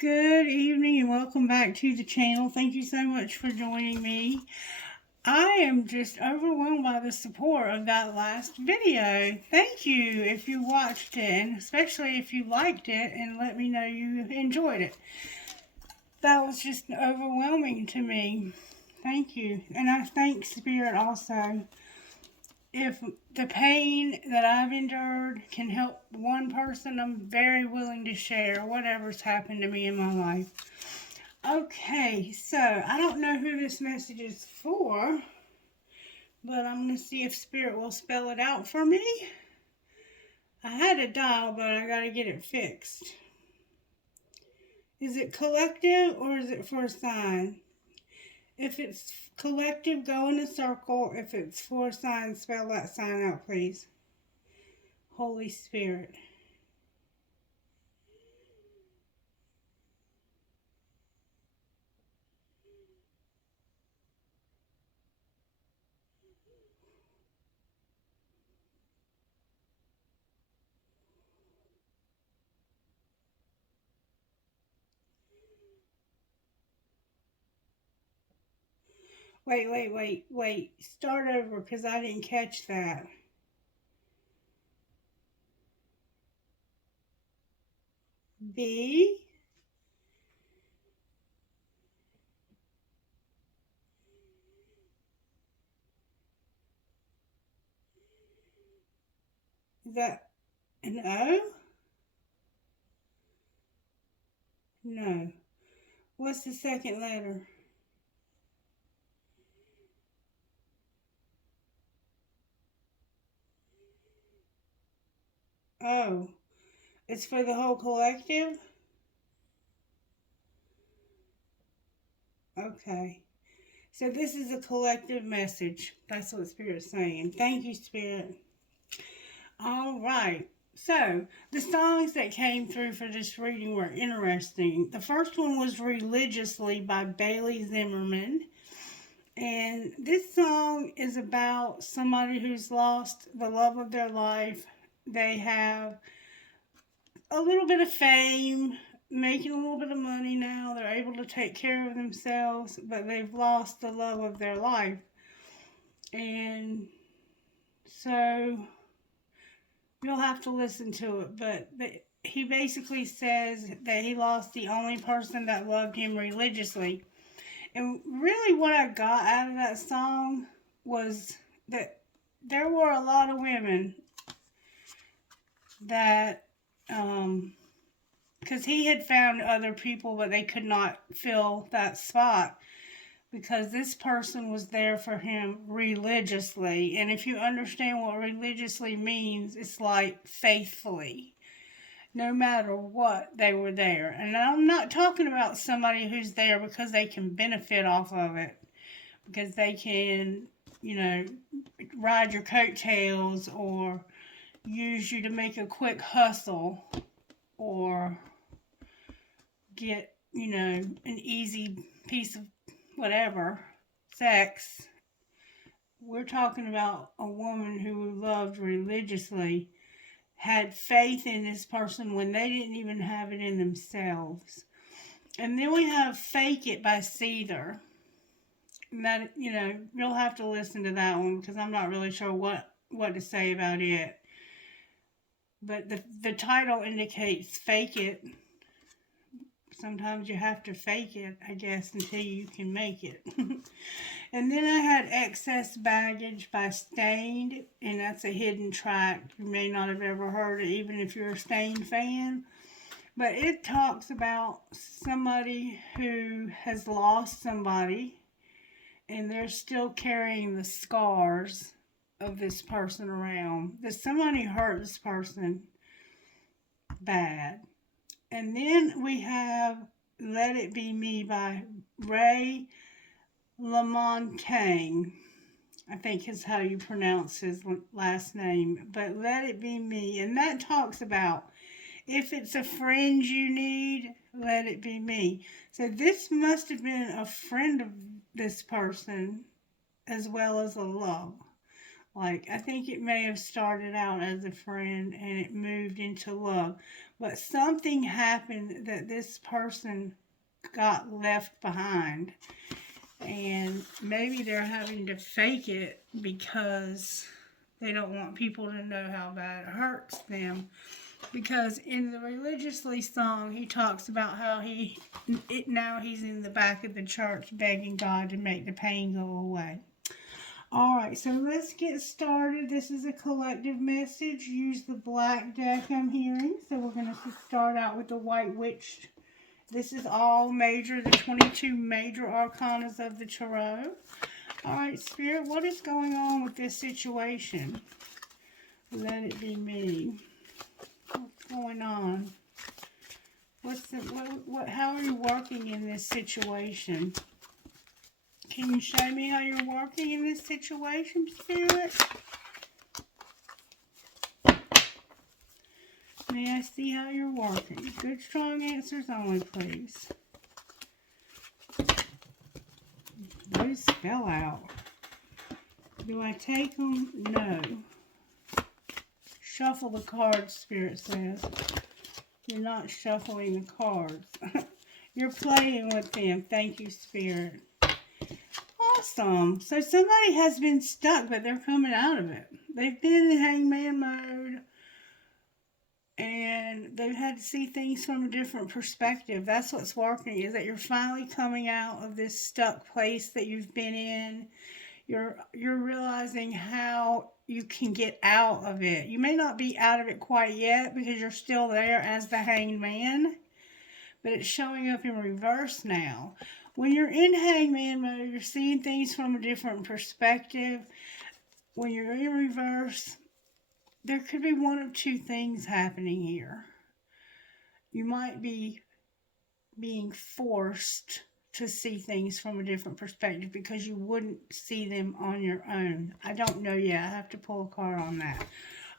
Good evening and welcome back to the channel. Thank you so much for joining me. I am just overwhelmed by the support of that last video. Thank you if you watched it, and especially if you liked it and let me know you enjoyed it. That was just overwhelming to me. Thank you. And I thank Spirit also. If the pain that I've endured can help one person, I'm very willing to share whatever's happened to me in my life. Okay, so I don't know who this message is for, but I'm going to see if Spirit will spell it out for me. I had a dial, but I got to get it fixed. Is it collective or is it for a sign? If it's collective, go in a circle. If it's for a sign, spell that sign out, please. Holy Spirit. Wait. Start over because I didn't catch that. B. Is that an O? No. What's the second letter? Oh. It's for the whole collective? Okay. So this is a collective message. That's what Spirit's saying. Thank you, Spirit. All right. So the songs that came through for this reading were interesting. The first one was Religiously by Bailey Zimmerman. And this song is about somebody who's lost the love of their life. They have a little bit of fame, making a little bit of money now. They're able to take care of themselves, but they've lost the love of their life. And so you'll have to listen to it, but he basically says that he lost the only person that loved him religiously. And really what I got out of that song was that there were a lot of women that, because he had found other people, but they could not fill that spot because this person was there for him religiously. And if you understand what religiously means, it's like faithfully. No matter what, they were there. And I'm not talking about somebody who's there because they can benefit off of it. Because they can, ride your coattails or use you to make a quick hustle or get, an easy piece of whatever, sex. We're talking about a woman who loved religiously, had faith in this person when they didn't even have it in themselves. And then we have Fake It by Seether. And that, you'll have to listen to that one because I'm not really sure what to say about it. But the title indicates fake it. Sometimes you have to fake it, I guess, until you can make it. And then I had Excess Baggage by Stained, and that's a hidden track. You may not have ever heard it, even if you're a Stained fan. But it talks about somebody who has lost somebody, and they're still carrying the scars of this person around. That somebody hurt this person bad. And then we have Let It Be Me by Ray LaMontagne. I think is how you pronounce his last name. But Let It Be Me. And that talks about if it's a friend you need, let it be me. So this must have been a friend of this person as well as a love. Like, I think it may have started out as a friend and it moved into love. But something happened that this person got left behind. And maybe they're having to fake it because they don't want people to know how bad it hurts them. Because in the religiously song, he talks about how now he's in the back of the church begging God to make the pain go away. All right, so let's get started. This is a collective message. Use the black deck I'm hearing. So we're going to start out with the White Witch. This is all major, the 22 major arcanas of the tarot. All right, Spirit, what is going on with this situation? Let it be me. What's going on? How are you working in this situation? Can you show me how you're working in this situation, Spirit? May I see how you're working? Good, strong answers only, please. What is spell out? Do I take them? No. Shuffle the cards, Spirit says. You're not shuffling the cards. You're playing with them. Thank you, Spirit. Awesome. So somebody has been stuck, but they're coming out of it. They've been in hangman mode, and they've had to see things from a different perspective. That's what's working, is that you're finally coming out of this stuck place that you've been in. You're realizing how you can get out of it. You may not be out of it quite yet because you're still there as the hanged man, but it's showing up in reverse now. When you're in hangman mode, you're seeing things from a different perspective. When you're in reverse, there could be one of two things happening here. You might be being forced to see things from a different perspective because you wouldn't see them on your own. I don't know yet. I have to pull a card on that.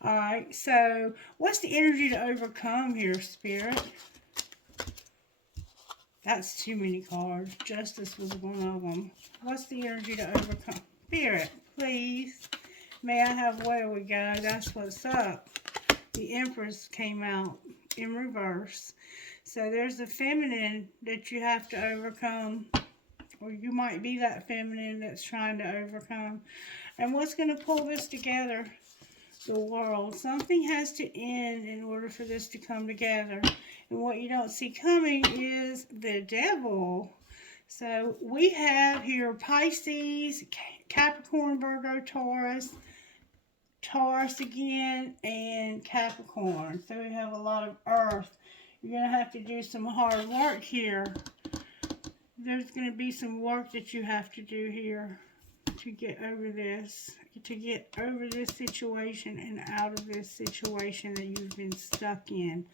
All right, so what's the energy to overcome here, Spirit? That's too many cards. Justice was one of them. What's the energy to overcome? Spirit, please. May I have, where we go? That's what's up. The Empress came out in reverse. So there's a feminine that you have to overcome. Or you might be that feminine that's trying to overcome. And what's going to pull this together? The World. Something has to end in order for this to come together. And what you don't see coming is the Devil. So we have here Pisces, Capricorn, Virgo, Taurus again, and Capricorn. So we have a lot of Earth. You're going to have to do some hard work here. There's going to be some work that you have to do here to get over this. To get over this situation and out of this situation that you've been stuck in.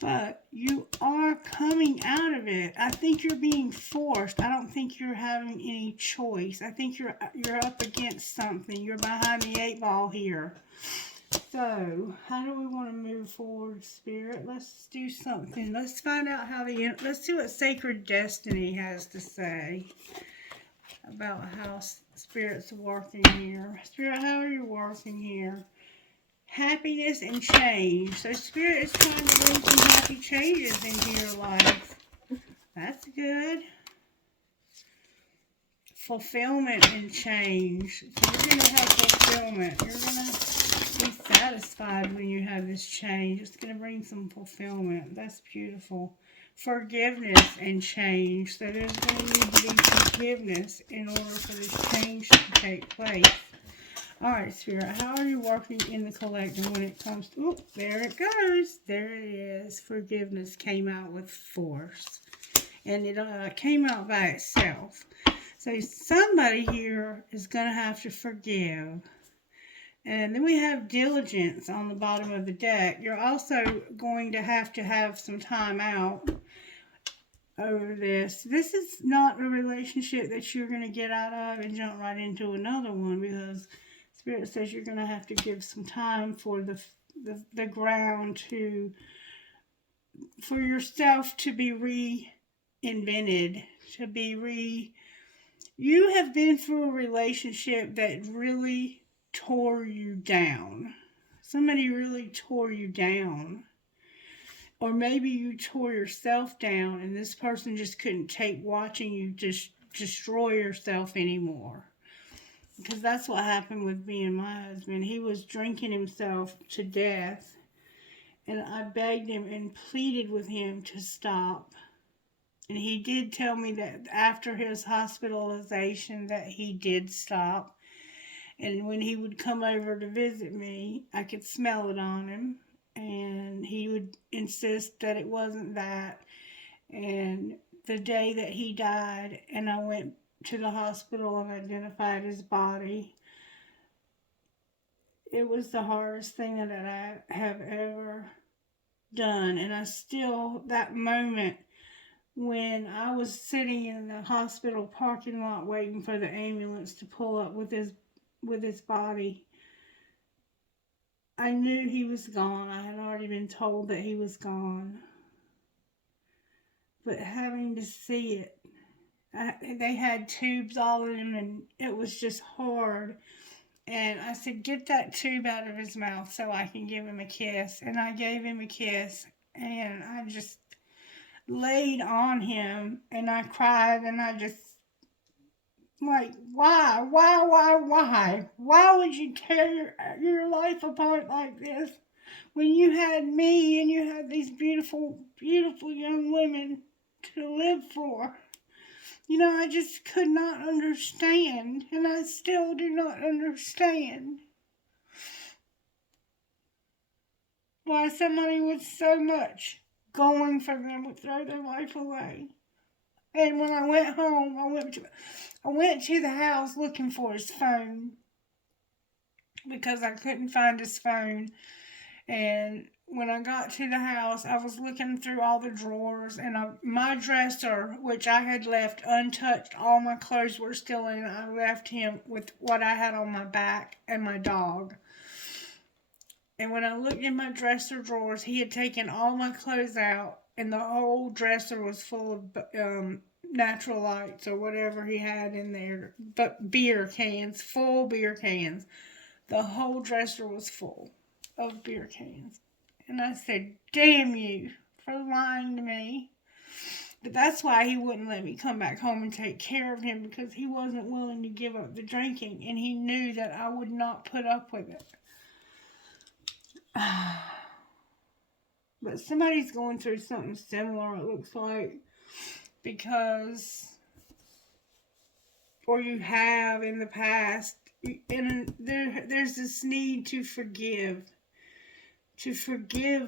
But you are coming out of it. I think you're being forced. I don't think you're having any choice. I think you're up against something. You're behind the 8 ball here. So, how do we want to move forward, Spirit? Let's do something. Let's find out let's see what Sacred Destiny has to say about how Spirit's working here. Spirit, how are you working here? Happiness and change. So Spirit is trying to bring some happy changes into your life. That's good. Fulfillment and change. So you're going to have fulfillment. You're going to be satisfied when you have this change. It's going to bring some fulfillment. That's beautiful. Forgiveness and change. So there's going to need to be forgiveness in order for this change to take place. Alright, Spirit, how are you working in the collective when it comes to... Oop, there it goes. There it is. Forgiveness came out with force. And it came out by itself. So somebody here is going to have to forgive. And then we have diligence on the bottom of the deck. You're also going to have some time out over this. This is not a relationship that you're going to get out of and jump right into another one, because Spirit says you're going to have to give some time for the ground for yourself to be reinvented, to be you have been through a relationship that really tore you down. Somebody really tore you down. Or maybe you tore yourself down and this person just couldn't take watching you just destroy yourself anymore. Because that's what happened with me and my husband. He was drinking himself to death. And I begged him and pleaded with him to stop. And he did tell me that after his hospitalization that he did stop. And when he would come over to visit me, I could smell it on him. And he would insist that it wasn't that. And the day that he died and I went to the hospital and identified his body, it was the hardest thing that I have ever done. And I still, that moment when I was sitting in the hospital parking lot waiting for the ambulance to pull up with his body, I knew he was gone. I had already been told that he was gone. But having to see it, they had tubes all in him and it was just hard. And I said, get that tube out of his mouth so I can give him a kiss. And I gave him a kiss and I just laid on him and I cried and I just, like, why? Why would you tear your life apart like this when you had me and you had these beautiful, beautiful young women to live for? You know, I just could not understand, and I still do not understand why somebody with so much going for them would throw their life away. And when I went home, I went to the house looking for his phone because I couldn't find his phone. And when I got to the house, I was looking through all the drawers, and my dresser, which I had left untouched, all my clothes were still in it. I left him with what I had on my back and my dog. And when I looked in my dresser drawers, he had taken all my clothes out, and the whole dresser was full of natural lights or whatever he had in there. But beer cans, full beer cans. The whole dresser was full of beer cans. And I said, damn you for lying to me. But that's why he wouldn't let me come back home and take care of him, because he wasn't willing to give up the drinking. And he knew that I would not put up with it. But somebody's going through something similar, it looks like. Because, or you have in the past, and there's this need to forgive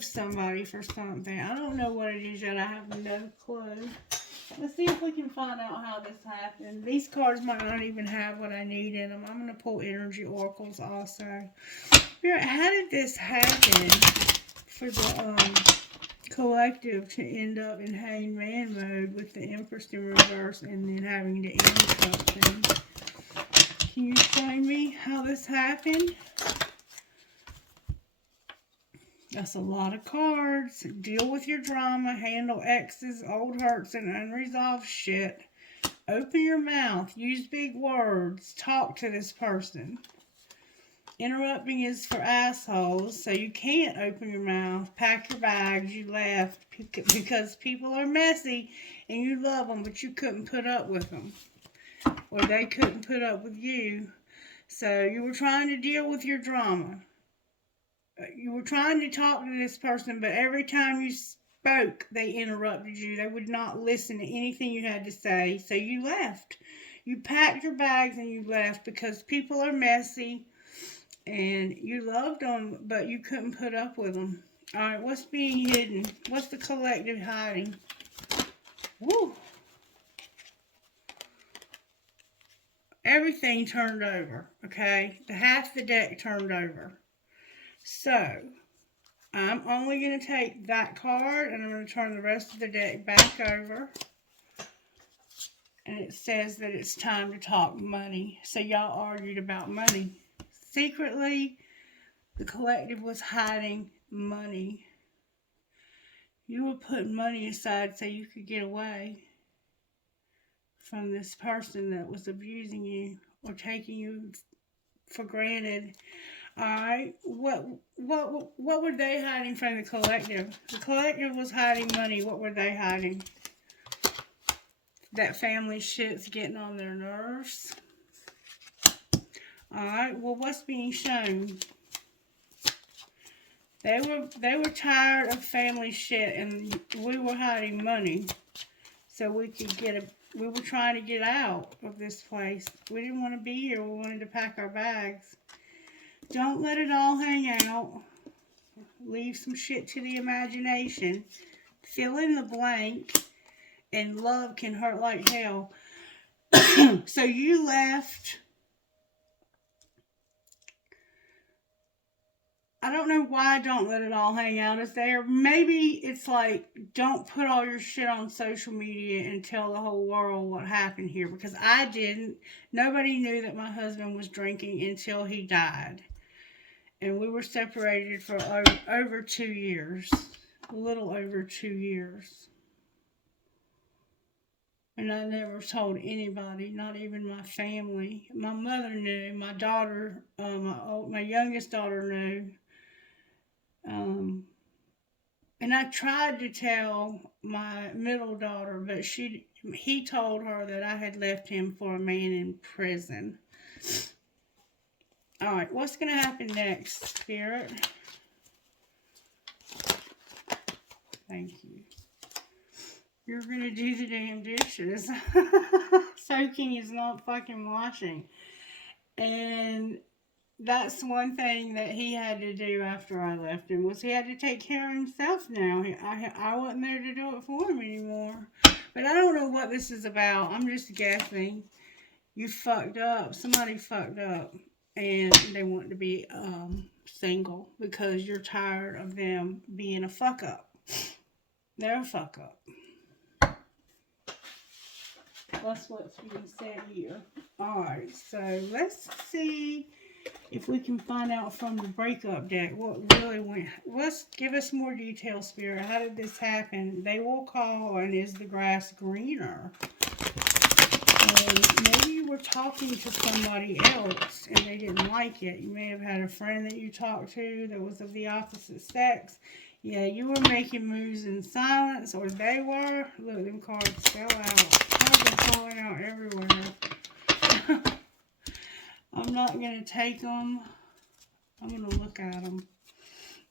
somebody for something. I don't know what it is yet. I have no clue. Let's see if we can find out how this happened. These cards might not even have what I need in them. I'm going to pull energy oracles also. How did this happen for the collective to end up in hangman mode with the Empress in reverse and then having to end something? Can you explain me how this happened? That's a lot of cards. Deal with your drama. Handle exes, old hurts, and unresolved shit. Open your mouth. Use big words. Talk to this person. Interrupting is for assholes, so you can't open your mouth. Pack your bags. You left because people are messy and you love them, but you couldn't put up with them. Or they couldn't put up with you. So you were trying to deal with your drama. You were trying to talk to this person, but every time you spoke, they interrupted you. They would not listen to anything you had to say, so you left. You packed your bags and you left because people are messy, and you loved them, but you couldn't put up with them. All right, what's being hidden? What's the collective hiding? Woo! Everything turned over, okay? Half the deck turned over. So, I'm only going to take that card and I'm going to turn the rest of the deck back over. And it says that it's time to talk money. So y'all argued about money. Secretly, the collective was hiding money. You were putting money aside so you could get away from this person that was abusing you or taking you for granted. Alright, what were they hiding from the collective? The collective was hiding money. What were they hiding? That family shit's getting on their nerves. Alright, well, what's being shown? They were tired of family shit, and we were hiding money so we could we were trying to get out of this place. We didn't want to be here. We wanted to pack our bags. Don't let it all hang out. Leave some shit to the imagination. Fill in the blank. And love can hurt like hell. So you left. I don't know why don't let it all hang out is there. Maybe it's like, don't put all your shit on social media and tell the whole world what happened here. Because I didn't. Nobody knew that my husband was drinking until he died. And we were separated for over 2 years. A little over 2 years. And I never told anybody, not even my family. My mother knew. My daughter, my youngest daughter knew. And I tried to tell my middle daughter, but he told her that I had left him for a man in prison. Alright, what's going to happen next, Spirit? Thank you. You're going to do the damn dishes. Soaking is not fucking washing. And that's one thing that he had to do after I left him, was he had to take care of himself now. I wasn't there to do it for him anymore. But I don't know what this is about. I'm just guessing. You fucked up. Somebody fucked up. And they want to be single because you're tired of them being a fuck up. They're a fuck up. That's what's being said here. Alright, so let's see if we can find out from the breakup deck what really went. Let's give us more details, Spirit. How did this happen? They will call, and is the grass greener? Maybe you were talking to somebody else and they didn't like it. You may have had a friend that you talked to that was of the opposite sex. Yeah, you were making moves in silence, or they were. Look, them cards fell out. Cards are falling out everywhere. I'm not going to take them. I'm going to look at them.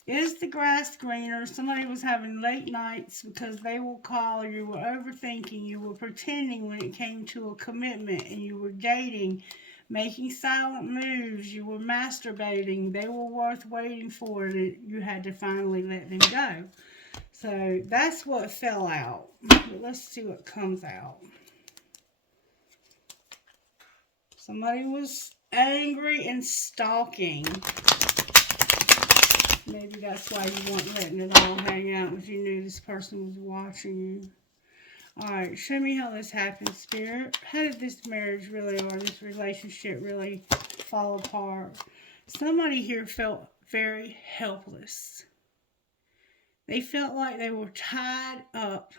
Is the grass greener? Somebody was having late nights because they will call. You were overthinking. You were pretending when it came to a commitment. And you were dating, making silent moves. You were masturbating. They were worth waiting for. You had to finally let them go. So that's what fell out. But let's see what comes out. Somebody was angry and stalking. Maybe that's why you weren't letting it all hang out, because you knew this person was watching you. Alright, show me how this happened, Spirit. How did this marriage really, or this relationship really fall apart? Somebody here felt very helpless. They felt like they were tied up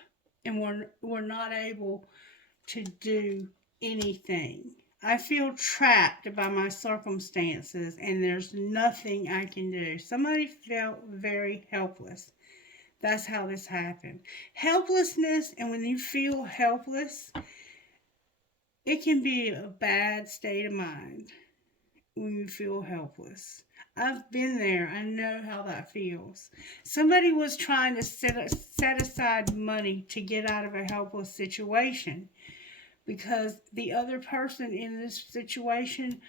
and were not able to do anything. I feel trapped by my circumstances and there's nothing I can do. Somebody felt very helpless. That's how this happened. Helplessness, and when you feel helpless, it can be a bad state of mind when you feel helpless. I've been there. I know how that feels. Somebody was trying to set aside money to get out of a helpless situation, because the other person in this situation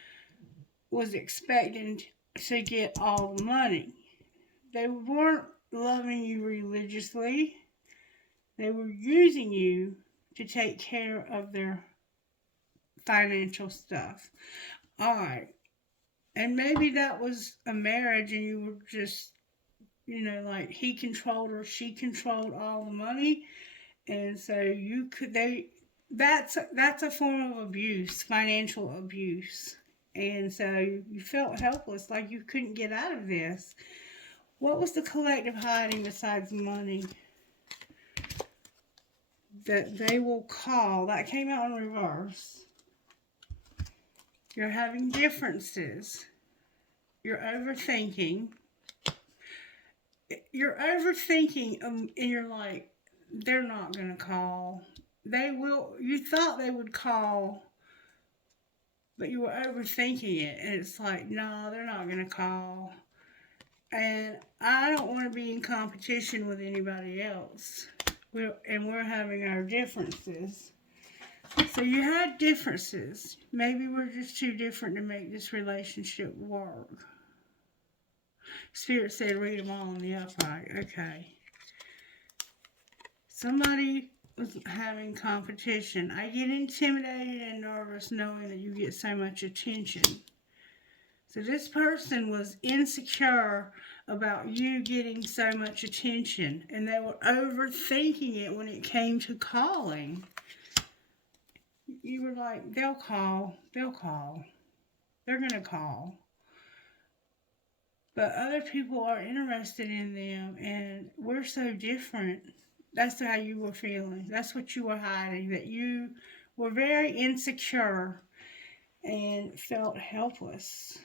was expecting to get all the money. They weren't loving you religiously. They were using you to take care of their financial stuff. Alright. And maybe that was a marriage and you were just, like he controlled or she controlled all the money. And so that's a form of abuse, financial abuse. And so you felt helpless, like you couldn't get out of this. What was the collective hiding besides money? That they will call. That came out in reverse. You're having differences. You're overthinking. You're overthinking, and you're like, they're not going to call. They will. You thought they would call, but you were overthinking it. And it's like, no, they're not going to call. And I don't want to be in competition with anybody else. We're having our differences. So you had differences. Maybe we're just too different to make this relationship work. Spirit said read them all in the upright. Okay. Somebody was having competition. I get intimidated and nervous knowing that you get so much attention. So this person was insecure about you getting so much attention, and they were overthinking it when it came to calling. You were like, they'll call, they're going to call. But other people are interested in them, and we're so different. That's how you were feeling. That's what you were hiding, that you were very insecure and felt helpless.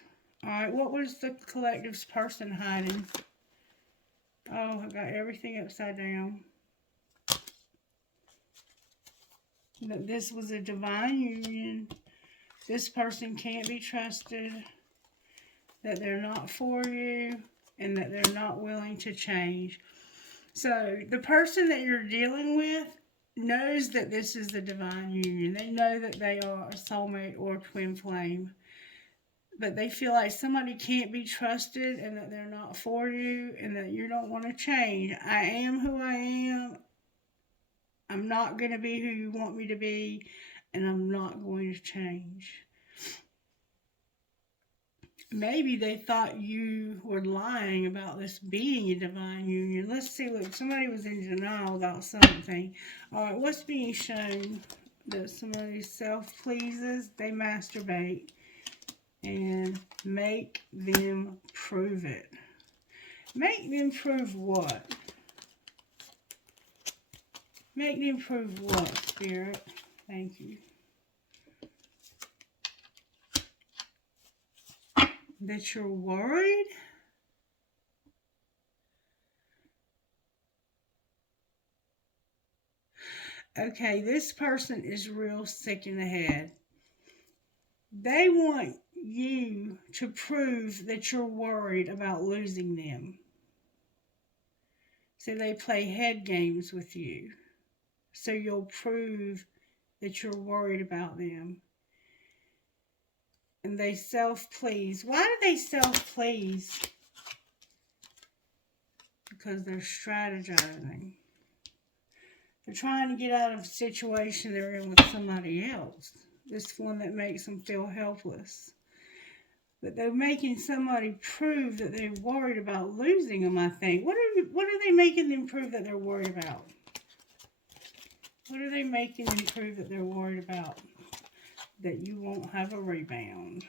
All right, what was the collective's person hiding? Oh, I got everything upside down. That this was a divine union. This person can't be trusted. That they're not for you. And that they're not willing to change. So the person that you're dealing with knows that this is the divine union. They know that they are a soulmate or twin flame. But they feel like somebody can't be trusted and that they're not for you and that you don't want to change. I am who I am. I'm not going to be who you want me to be, and I'm not going to change. Maybe they thought you were lying about this being a divine union. Let's see, look, somebody was in denial about something. All right, what's being shown? That somebody self-pleases, they masturbate. And make them prove it. Make them prove what? Make them prove what, Spirit? Thank you. That you're worried? Okay, this person is real sick in the head. They want you to prove that you're worried about losing them. So they play head games with you. So you'll prove that you're worried about them. And they self-please. Why do they self-please? Because they're strategizing. They're trying to get out of a situation they're in with somebody else. This one that makes them feel helpless. But they're making somebody prove that they're worried about losing them, I think. What are they making them prove that they're worried about? What are they making them prove that they're worried about? That you won't have a rebound.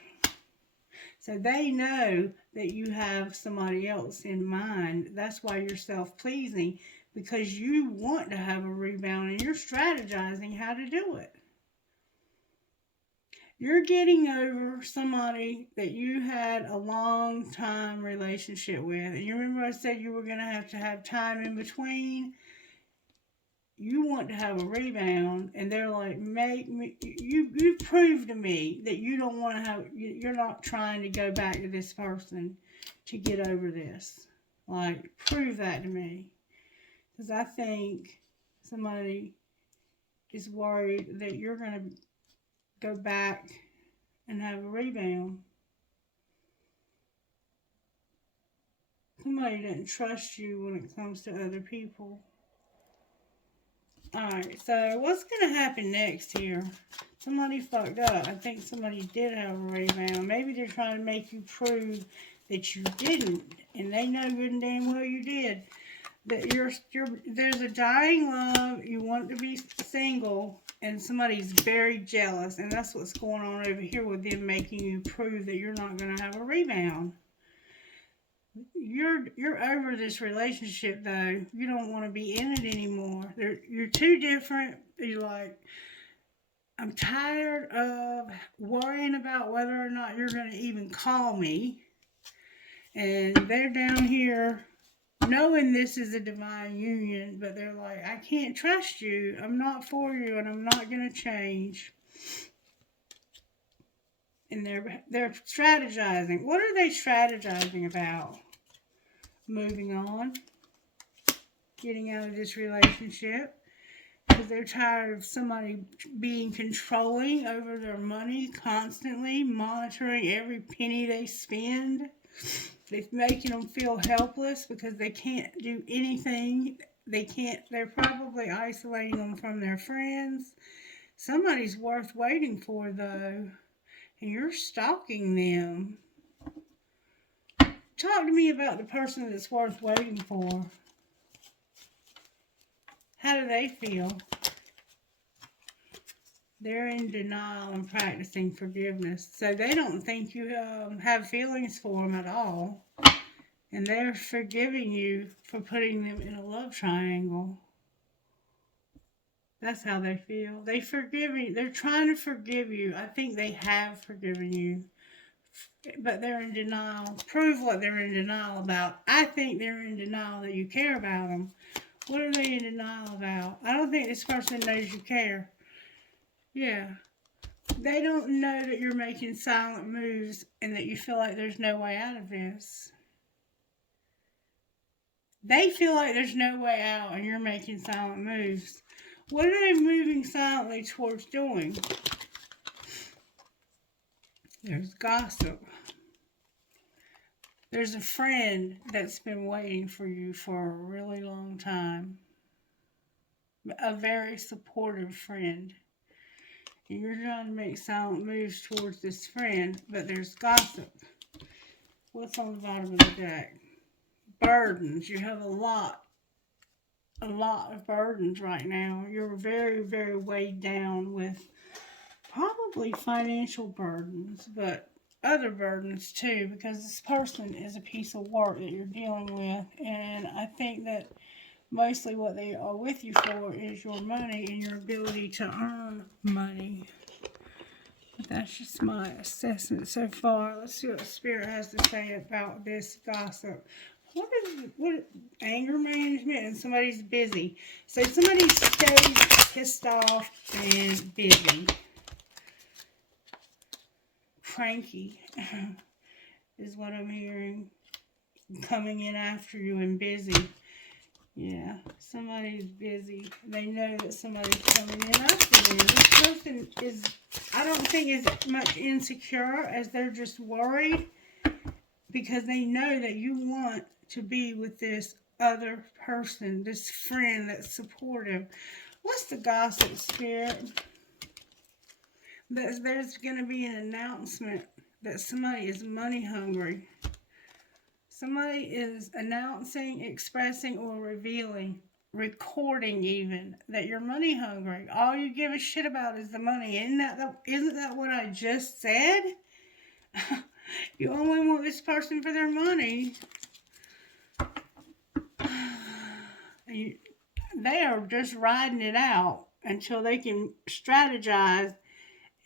So they know that you have somebody else in mind. That's why you're self-pleasing, because you want to have a rebound and you're strategizing how to do it. You're getting over somebody that you had a long time relationship with. And you remember I said you were going to have time in between? You want to have a rebound, and they're like, make me, you prove to me that you don't want to have, you're not trying to go back to this person to get over this. Like, prove that to me. Because I think somebody is worried that you're going to go back and have a rebound. Somebody doesn't trust you when it comes to other people. Alright, so what's going to happen next here? Somebody fucked up. I think somebody did have a rebound. Maybe they're trying to make you prove that you didn't. And they know good and damn well you did. That there's a dying love. You want to be single. And somebody's very jealous. And that's what's going on over here with them making you prove that you're not going to have a rebound. You're over this relationship, though. You don't want to be in it anymore. You're too different. You're like, I'm tired of worrying about whether or not you're going to even call me. And they're down here knowing this is a divine union, but they're like, I can't trust you. I'm not for you, and I'm not going to change. And they're strategizing. What are they strategizing about? Moving on, getting out of this relationship, because they're tired of somebody being controlling over their money, constantly monitoring every penny they spend. It's making them feel helpless because they can't do anything. They're probably isolating them from their friends. Somebody's worth waiting for, though, and you're stalking them. Talk to me about the person that's worth waiting for. How do they feel? They're in denial and practicing forgiveness. So they don't think you have feelings for them at all. And they're forgiving you for putting them in a love triangle. That's how they feel. They forgive you. They're trying to forgive you. I think they have forgiven you. But they're in denial. Prove what they're in denial about. I think they're in denial that you care about them. What are they in denial about? I don't think this person knows you care. Yeah. They don't know that you're making silent moves and that you feel like there's no way out of this. They feel like there's no way out and you're making silent moves. What are they moving silently towards doing? There's gossip. There's a friend that's been waiting for you for a really long time. A very supportive friend. And you're trying to make silent moves towards this friend, but there's gossip. What's on the bottom of the deck? Burdens. You have a lot of burdens right now. You're very, very weighed down with probably financial burdens, but other burdens too, because this person is a piece of work that you're dealing with, and I think that mostly what they are with you for is your money and your ability to earn money. But that's just my assessment so far. Let's see what Spirit has to say about this gossip. What anger management and somebody's busy. So somebody stays pissed off and busy. Cranky is what I'm hearing. Coming in after you and busy. Yeah, somebody's busy. They know that somebody's coming in after them. This person is, I don't think, is much insecure as they're just worried because they know that you want to be with this other person, this friend that's supportive. What's the gossip, Spirit? There's going to be an announcement that somebody is money hungry. Somebody is announcing, expressing, or revealing, recording even, that you're money hungry. All you give a shit about is the money. Isn't that what I just said? You only want this person for their money. They are just riding it out until they can strategize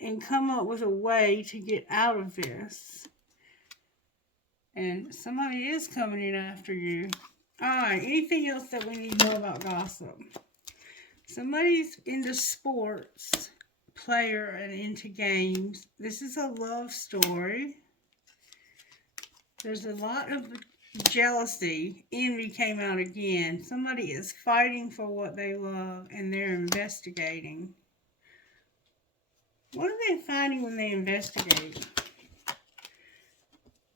and come up with a way to get out of this. And somebody is coming in after you. Alright, anything else that we need to know about gossip? Somebody's into sports, player, and into games. This is a love story. There's a lot of jealousy. Envy came out again. Somebody is fighting for what they love, and they're investigating. What are they finding when they investigate?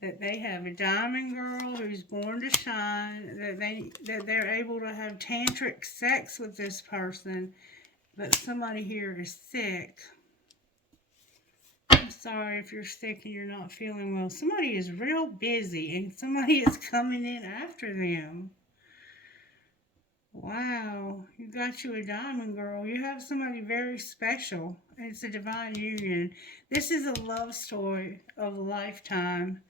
That they have a diamond girl who's born to shine, that they're able to have tantric sex with this person, but somebody here is sick. I'm sorry if you're sick and you're not feeling well. Somebody is real busy and somebody is coming in after them. Wow, you got you a diamond girl. You have somebody very special. It's a divine union. This is a love story of a lifetime.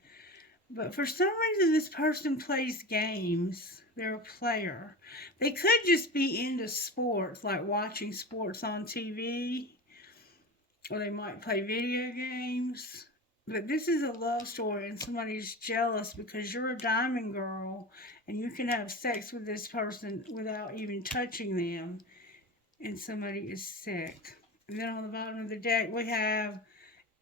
But for some reason, this person plays games. They're a player. They could just be into sports, like watching sports on TV. Or they might play video games. But this is a love story and somebody's jealous because you're a diamond girl and you can have sex with this person without even touching them, and somebody is sick. And then on the bottom of the deck we have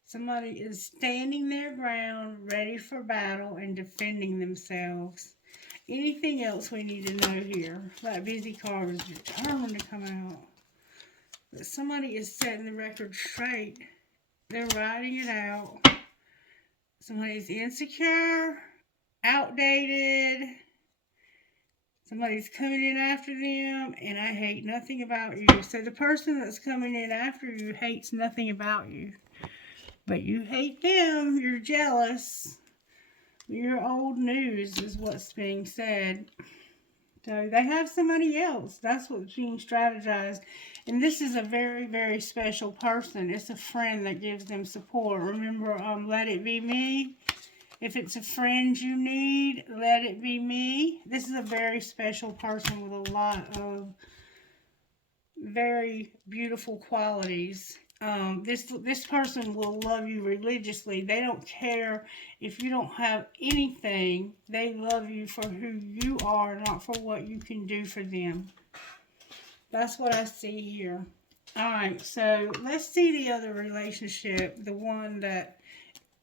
somebody is standing their ground, ready for battle and defending themselves. Anything else we need to know here? That busy card is determined to come out. But somebody is setting the record straight. They're writing it out. Somebody's insecure, outdated. Somebody's coming in after them, and I hate nothing about you. So the person that's coming in after you hates nothing about you. But you hate them. You're jealous. You're old news is what's being said. So they have somebody else. That's what's being strategized. And this is a very, very special person. It's a friend that gives them support. Remember, let it be me. If it's a friend you need, let it be me. This is a very special person with a lot of very beautiful qualities. This person will love you religiously. They don't care if you don't have anything. They love you for who you are, not for what you can do for them. That's what I see here. Alright, so let's see the other relationship, the one that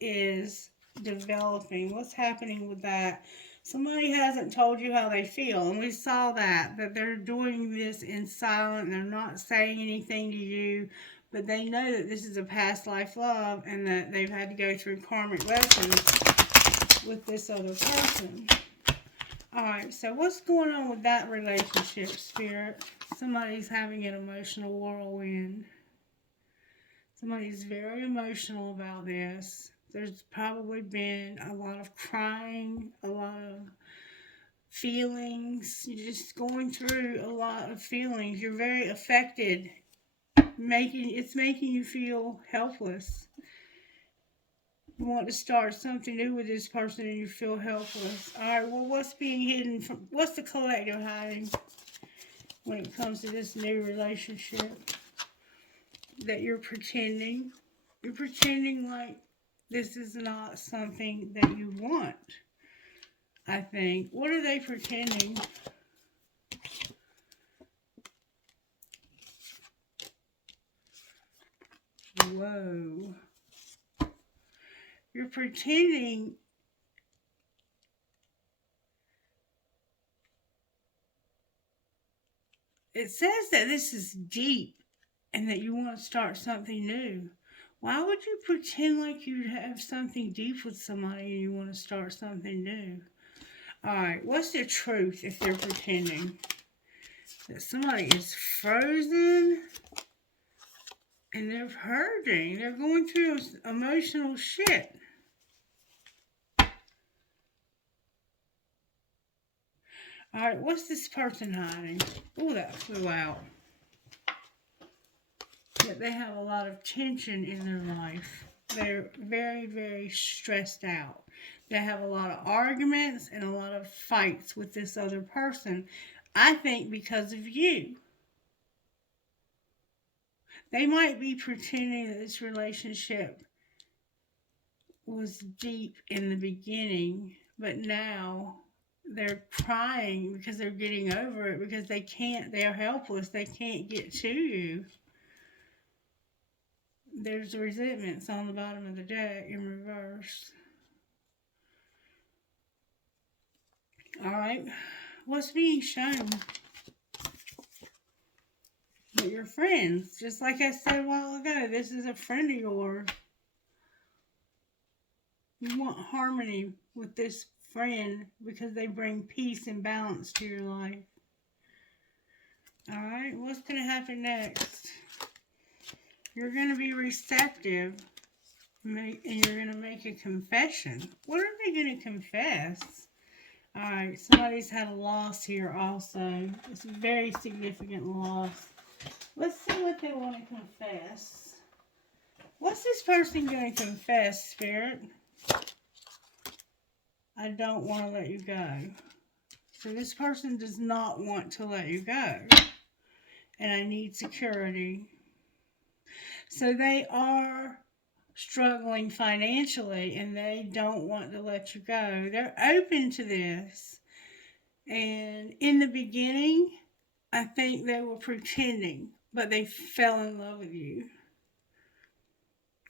is developing. What's happening with that? Somebody hasn't told you how they feel, and we saw that they're doing this in silence. They're not saying anything to you, but they know that this is a past life love and that they've had to go through karmic lessons with this other person. Alright, so what's going on with that relationship, Spirit? Somebody's having an emotional whirlwind. Somebody's very emotional about this. There's probably been a lot of crying, a lot of feelings. You're just going through a lot of feelings. You're very affected. It's making you feel helpless. You want to start something new with this person and you feel helpless. Alright, well, what's being hidden from, what's the collective hiding when it comes to this new relationship? That you're pretending. You're pretending like this is not something that you want, I think. What are they pretending? Whoa. You're pretending. It says that this is deep and that you want to start something new. Why would you pretend like you have something deep with somebody and you want to start something new? Alright, what's the truth if they're pretending? That somebody is frozen and they're hurting. They're going through emotional shit. Alright, what's this person hiding? Oh, that flew out. Yet they have a lot of tension in their life. They're very, very stressed out. They have a lot of arguments and a lot of fights with this other person. I think because of you. They might be pretending that this relationship was deep in the beginning, but now they're crying because they're getting over it because they're helpless. They can't get to you. There's resentments on the bottom of the deck in reverse. Alright, what's being shown? That you're friends. Just like I said a while ago, this is a friend of yours. You want harmony with this friend because they bring peace and balance to your life. Alright, what's going to happen next? You're going to be receptive and you're going to make a confession. What are they going to confess? Alright, somebody's had a loss here also. It's a very significant loss. Let's see what they want to confess. What's this person going to confess, Spirit? I don't want to let you go. So this person does not want to let you go. And I need security. So they are struggling financially and they don't want to let you go. They're open to this. And in the beginning, I think they were pretending, but they fell in love with you.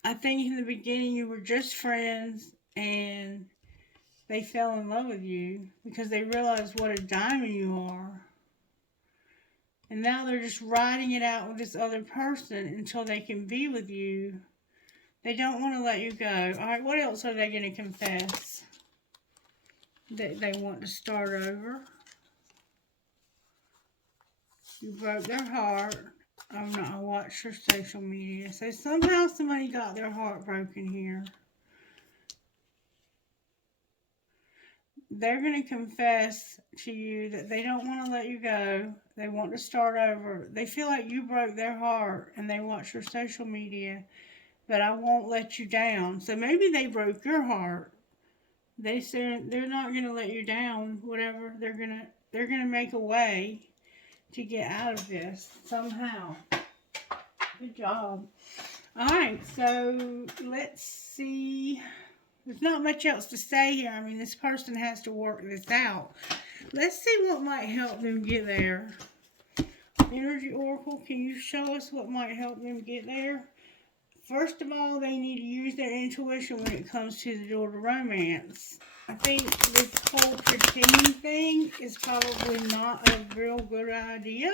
I think in the beginning you were just friends and they fell in love with you because they realized what a diamond you are. And now they're just riding it out with this other person until they can be with you. They don't want to let you go. All right, what else are they going to confess? That they want to start over. You broke their heart. I'm not. I watched your social media. So somehow somebody got their heart broken here. They're going to confess to you that they don't want to let you go. They want to start over. They feel like you broke their heart and they watch your social media, but I won't let you down. So maybe they broke your heart. They said they're not going to let you down. Whatever, they're gonna make a way to get out of this somehow. Good job. All right, so let's see. There's not much else to say here. I mean, this person has to work this out. Let's see what might help them get there. Energy Oracle, can you show us what might help them get there? First of all, they need to use their intuition when it comes to the door to romance. I think this whole pretending thing is probably not a real good idea.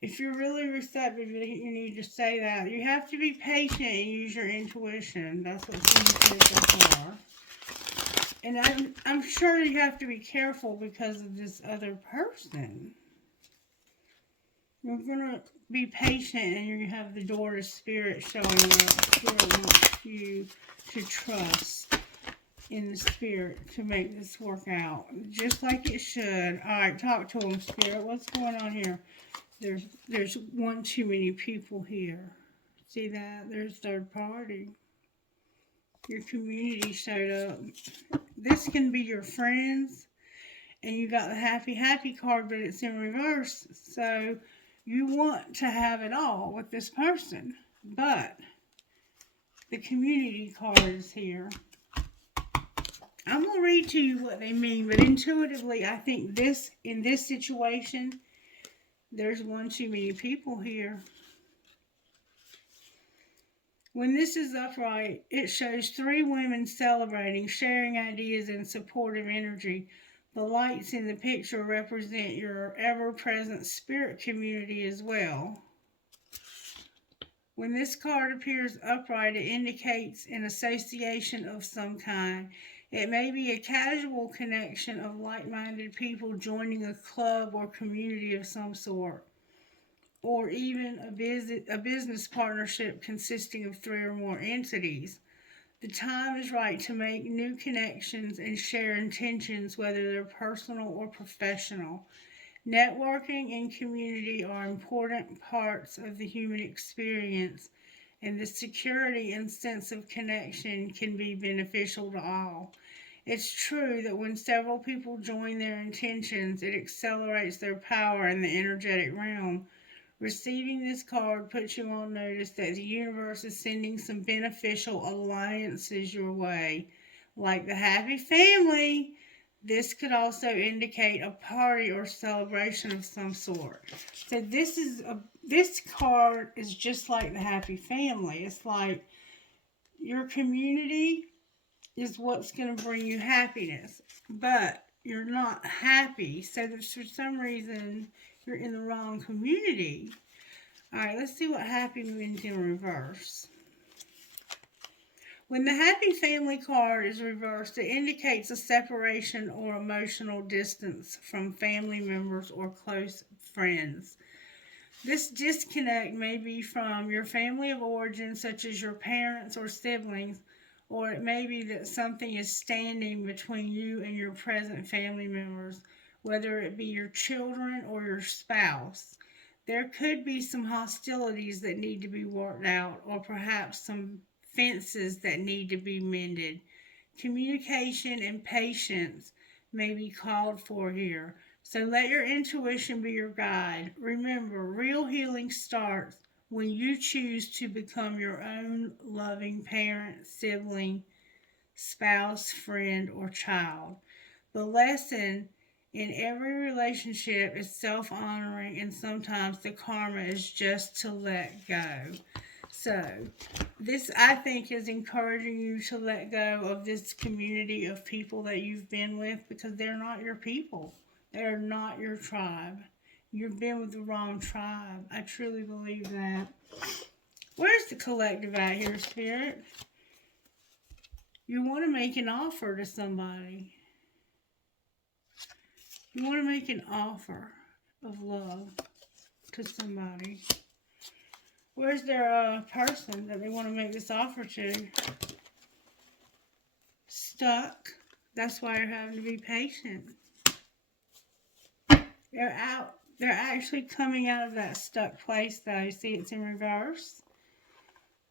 If you're really receptive, you need to say that. You have to be patient and use your intuition. That's what synesthetics are. And I'm sure you have to be careful because of this other person. You're going to be patient and you have the door to spirit showing up. Spirit wants you to trust in the spirit to make this work out. Just like it should. Alright, talk to them, spirit. What's going on here? There's one too many people here. See that? There's third party. Your community showed up. This can be your friends. And you got the happy card, but it's in reverse. So you want to have it all with this person. But the community card is here. I'm going to read to you what they mean, but intuitively, I think in this situation, there's one too many people here. When this is upright, it shows 3 women celebrating, sharing ideas, and supportive energy. The lights in the picture represent your ever-present spirit community as well. When this card appears upright, it indicates an association of some kind. It may be a casual connection of like-minded people joining a club or community of some sort, or even a business partnership consisting of 3 or more entities. The time is right to make new connections and share intentions, whether they're personal or professional. Networking and community are important parts of the human experience, and the security and sense of connection can be beneficial to all. It's true that when several people join their intentions, it accelerates their power in the energetic realm. Receiving this card puts you on notice that the universe is sending some beneficial alliances your way, like the happy family. This could also indicate a party or celebration of some sort. So this card is just like the happy family. It's like your community is what's going to bring you happiness, but you're not happy. So that for some reason you're in the wrong community. Alright, let's see what happy means in reverse. When the happy family card is reversed, it indicates a separation or emotional distance from family members or close friends. This disconnect may be from your family of origin, such as your parents or siblings, or it may be that something is standing between you and your present family members, whether it be your children or your spouse. There could be some hostilities that need to be worked out, or perhaps some fences that need to be mended. Communication and patience may be called for here. So let your intuition be your guide. Remember, real healing starts when you choose to become your own loving parent, sibling, spouse, friend, or child. The lesson in every relationship is self honoring, and sometimes the karma is just to let go. So, this I think is encouraging you to let go of this community of people that you've been with because they're not your people. They're not your tribe. You've been with the wrong tribe. I truly believe that. Where's the collective at here, Spirit? You want to make an offer to somebody. You want to make an offer of love to somebody. Where's their person that they want to make this offer to? Stuck. That's why you're having to be patient. They're out. They're actually coming out of that stuck place, though. You see, it's in reverse.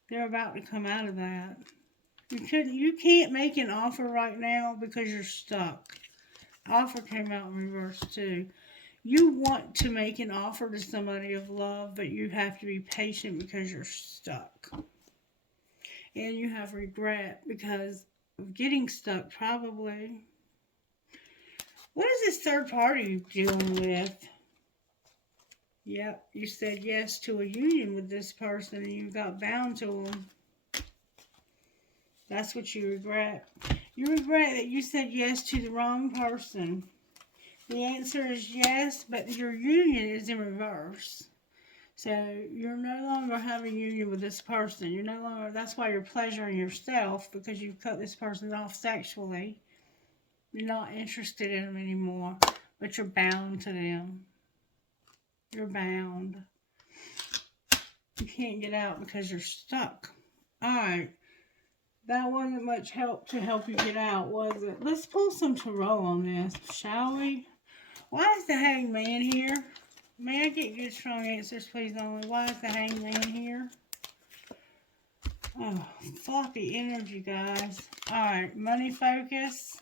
They're about to come out of that. You can't make an offer right now because you're stuck. Offer came out in reverse too. You want to make an offer to somebody of love, but you have to be patient because you're stuck. And you have regret because of getting stuck, probably. What is this third party dealing with? Yep, you said yes to a union with this person and you got bound to them. That's what you regret. You regret that you said yes to the wrong person. The answer is yes, but your union is in reverse. So you're no longer having union with this person. You're no longer. That's why you're pleasuring yourself because you've cut this person off sexually. You're not interested in them anymore, but you're bound to them. You're bound. You can't get out because you're stuck. Alright. That wasn't much help to help you get out, was it? Let's pull some tarot on this, shall we? Why is the hangman here? May I get good, strong answers, please, only? Why is the hangman here? Oh, floppy energy, guys. Alright, money focus.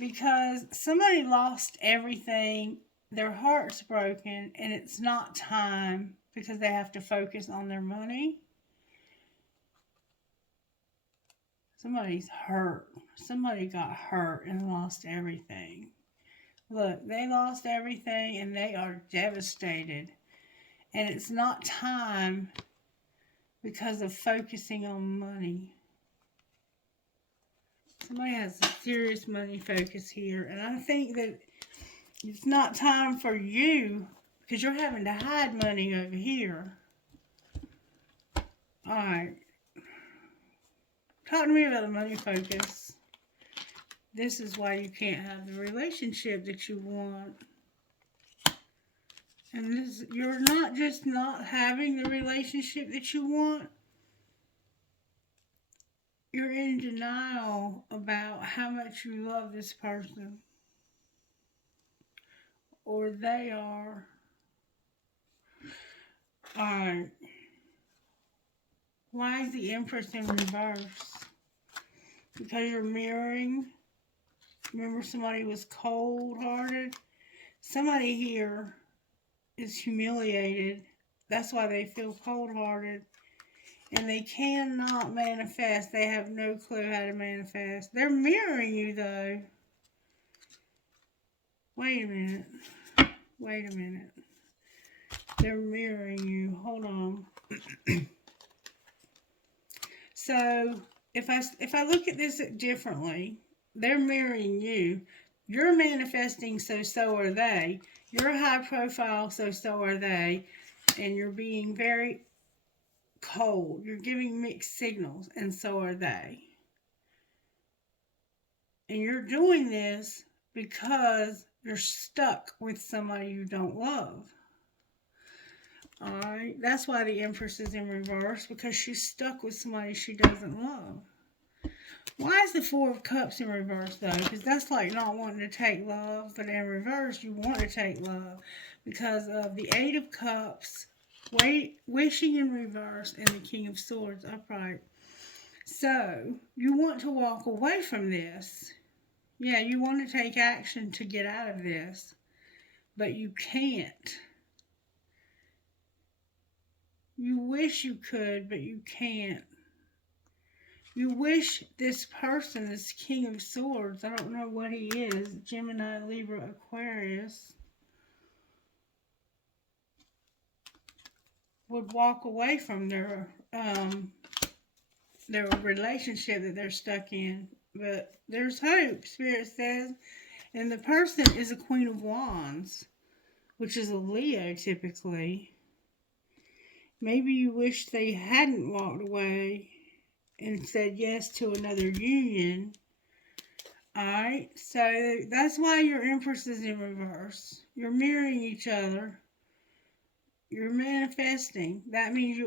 Because somebody lost everything, their heart's broken, and it's not time because they have to focus on their money. Somebody's hurt. Somebody got hurt and lost everything. Look, they lost everything and they are devastated. And it's not time because of focusing on money. Somebody has a serious money focus here. And I think that it's not time for you because you're having to hide money over here. Alright. Talk to me about the money focus. This is why you can't have the relationship that you want. And this, you're not just not having the relationship that you want. You're in denial about how much you love this person. Or they are. Alright. Why is the Empress in reverse? Because you're mirroring. Remember, somebody was cold-hearted? Somebody here is humiliated. That's why they feel cold-hearted. And they cannot manifest. They have no clue how to manifest. They're mirroring you, though. Wait a minute. Wait a minute. They're mirroring you. Hold on. So, if I look at this differently, they're mirroring you. You're manifesting, so are they. You're high profile, so are they. And you're being very cold. You're giving mixed signals, and so are they. And you're doing this because you're stuck with somebody you don't love. Alright, that's why the Empress is in reverse, because she's stuck with somebody she doesn't love. Why is the Four of Cups in reverse, though? Because that's like not wanting to take love, but in reverse, you want to take love. Because of the Eight of Cups, wishing in reverse, and the King of Swords upright. So, you want to walk away from this. Yeah, you want to take action to get out of this. But you can't. You wish you could, but you can't. You wish this person, this King of Swords, I don't know what he is, Gemini, Libra, Aquarius, would walk away from their relationship that they're stuck in. But there's hope, Spirit says. And the person is a Queen of Wands, which is a Leo typically. Maybe you wish they hadn't walked away and said yes to another union. Alright, so that's why your Empress is in reverse. You're mirroring each other. You're manifesting. That means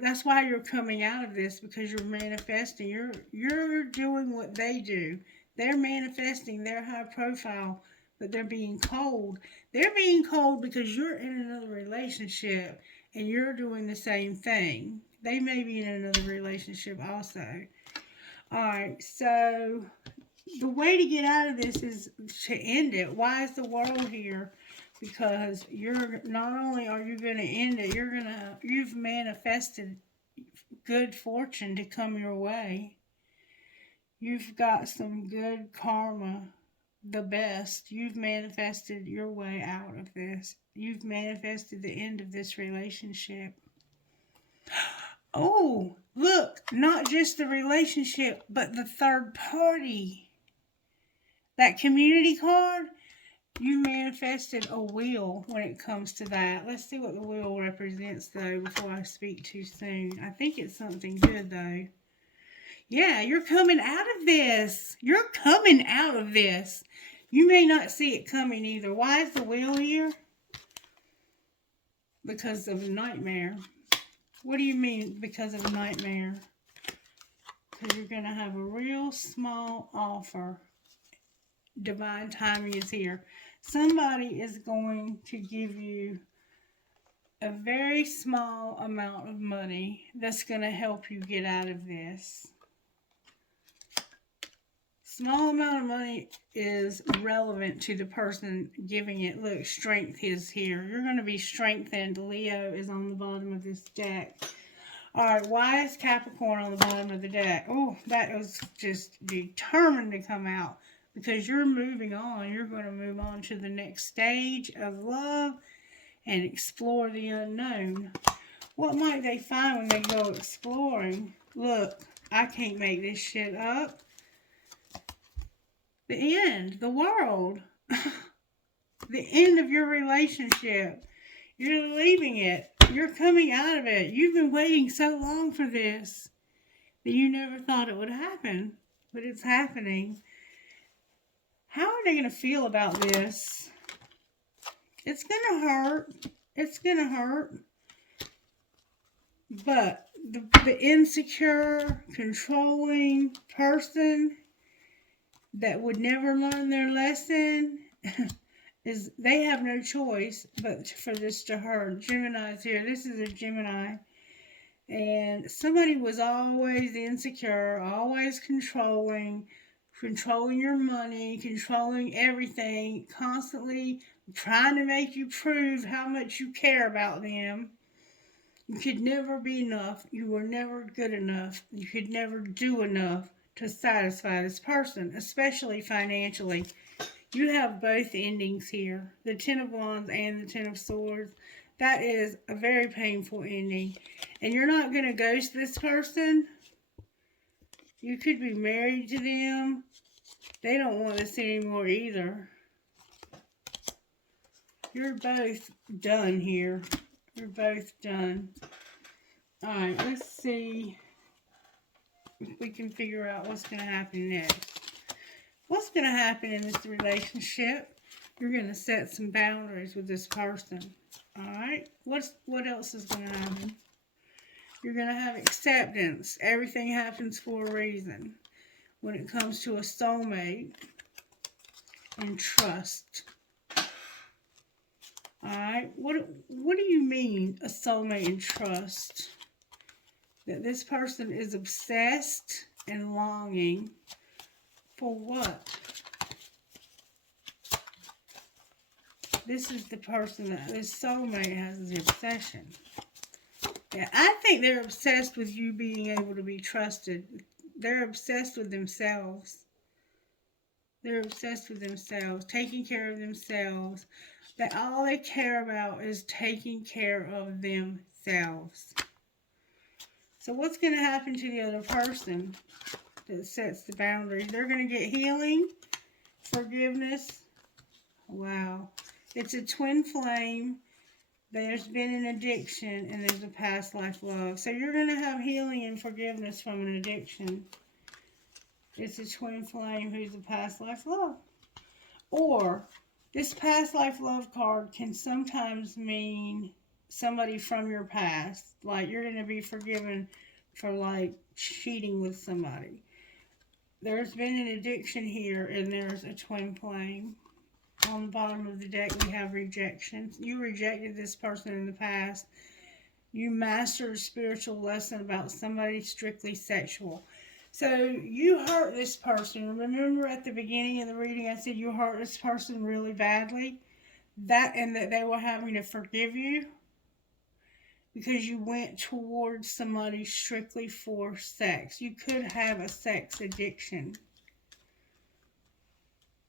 that's why you're coming out of this, because you're manifesting. You're doing what they do. They're manifesting, they're high profile, but they're being cold. They're being cold because you're in another relationship and you're doing the same thing. They may be in another relationship also. Alright, so the way to get out of this is to end it. Why is the world here? Because you're not only are you going to end it, you've manifested good fortune to come your way. You've got some good karma, the best. You've manifested your way out of this. You've manifested the end of this relationship. Oh, look, not just the relationship, but the third party. That community card, you manifested a wheel when it comes to that. Let's see what the wheel represents, though, before I speak too soon. I think it's something good, though. Yeah, you're coming out of this. You're coming out of this. You may not see it coming either. Why is the wheel here? Because of a nightmare. What do you mean because of a nightmare? Because you're going to have a real small offer. Divine timing is here. Somebody is going to give you a very small amount of money that's going to help you get out of this. Small amount of money is relevant to the person giving it. Look, strength is here. You're going to be strengthened. Leo is on the bottom of this deck. Alright, why is Capricorn on the bottom of the deck? Oh, that was just determined to come out. Because you're moving on. You're going to move on to the next stage of love and explore the unknown. What might they find when they go exploring? Look, I can't make this shit up. The end. The world. The end of your relationship. You're leaving it. You're coming out of it. You've been waiting so long for this that you never thought it would happen. But it's happening. How are they going to feel about this? It's going to hurt. It's going to hurt. But the insecure, controlling person that would never learn their lesson, they have no choice but for this to hurt. Gemini's here. This is a Gemini. And somebody was always insecure, always controlling your money, controlling everything, constantly trying to make you prove how much you care about them. You could never be enough. You were never good enough. You could never do enough to satisfy this person, especially financially. You have both endings here, the Ten of Wands and the Ten of Swords. That is a very painful ending. And you're not going to ghost this person. You could be married to them. They don't want this anymore either. You're both done here. You're both done. Alright, let's see if we can figure out what's going to happen next. What's going to happen in this relationship? You're going to set some boundaries with this person. Alright? What else is going to happen? You're going to have acceptance. Everything happens for a reason. When it comes to a soulmate and trust. Alright, what do you mean a soulmate and trust? That this person is obsessed and longing for what? This is the person that this soulmate has the obsession. Yeah, I think they're obsessed with you being able to be trusted. They're obsessed with themselves. They're obsessed with themselves, taking care of themselves. That all they care about is taking care of themselves. So what's going to happen to the other person that sets the boundaries? They're going to get healing, forgiveness. Wow. It's a twin flame. There's been an addiction and there's a past life love. So you're going to have healing and forgiveness from an addiction. It's a twin flame who's a past life love. Or this past life love card can sometimes mean somebody from your past. Like you're going to be forgiven for like cheating with somebody. There's been an addiction here and there's a twin flame. On the bottom of the deck we have rejection. You rejected this person in the past. You mastered a spiritual lesson about somebody strictly sexual. So you hurt this person. Remember at the beginning of the reading I said you hurt this person really badly? That and that they were having to forgive you because you went towards somebody strictly for sex. You could have a sex addiction.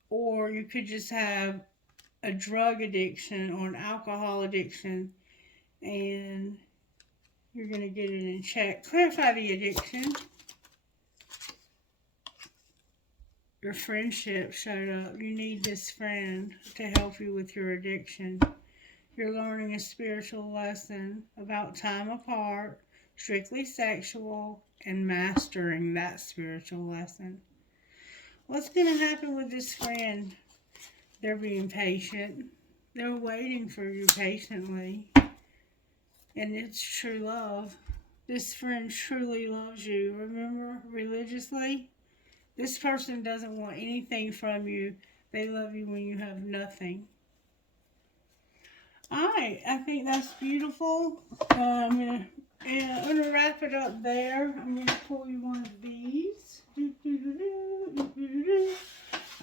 Or you could just have a drug addiction or an alcohol addiction, and you're going to get it in check. Clarify the addiction. Your friendship showed up. You need this friend to help you with your addiction. You're learning a spiritual lesson about time apart, strictly sexual, and mastering that spiritual lesson. What's going to happen with this friend? They're being patient. They're waiting for you patiently. And it's true love. This friend truly loves you. Remember, religiously? This person doesn't want anything from you. They love you when you have nothing. Alright, I think that's beautiful. I'm gonna wrap it up there. I'm gonna pull you one of these.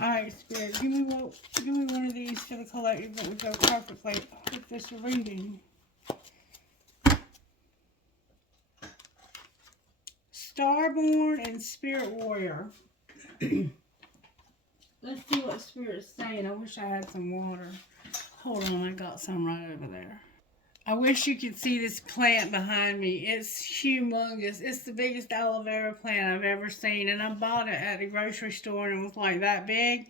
Alright, Spirit, give me one of these for the collective that would go perfectly with this reading. Starborn and Spirit Warrior. Let's see what Spirit's saying. I wish I had some water. Hold on, I got some right over there. I wish you could see this plant behind me. It's humongous. It's the biggest aloe vera plant I've ever seen. And I bought it at the grocery store and it was like that big.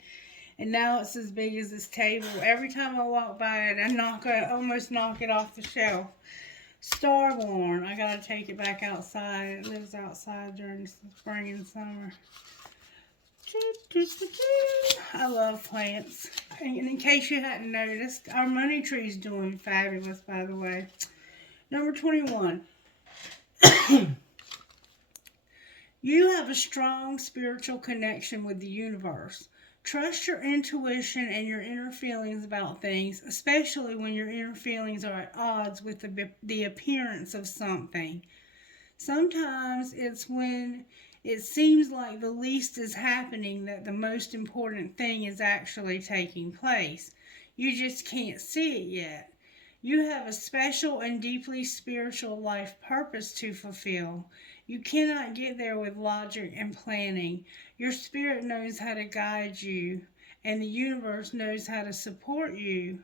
And now it's as big as this table. Every time I walk by it, I almost knock it off the shelf. Starborn. I gotta take it back outside. It lives outside during spring and summer. I love plants. And in case you hadn't noticed, our money tree is doing fabulous, by the way. Number 21. You have a strong spiritual connection with the universe. Trust your intuition and your inner feelings about things, especially when your inner feelings are at odds with the appearance of something. Sometimes it's when it seems like the least is happening that the most important thing is actually taking place. You just can't see it yet. You have a special and deeply spiritual life purpose to fulfill. You cannot get there with logic and planning. Your spirit knows how to guide you, and the universe knows how to support you.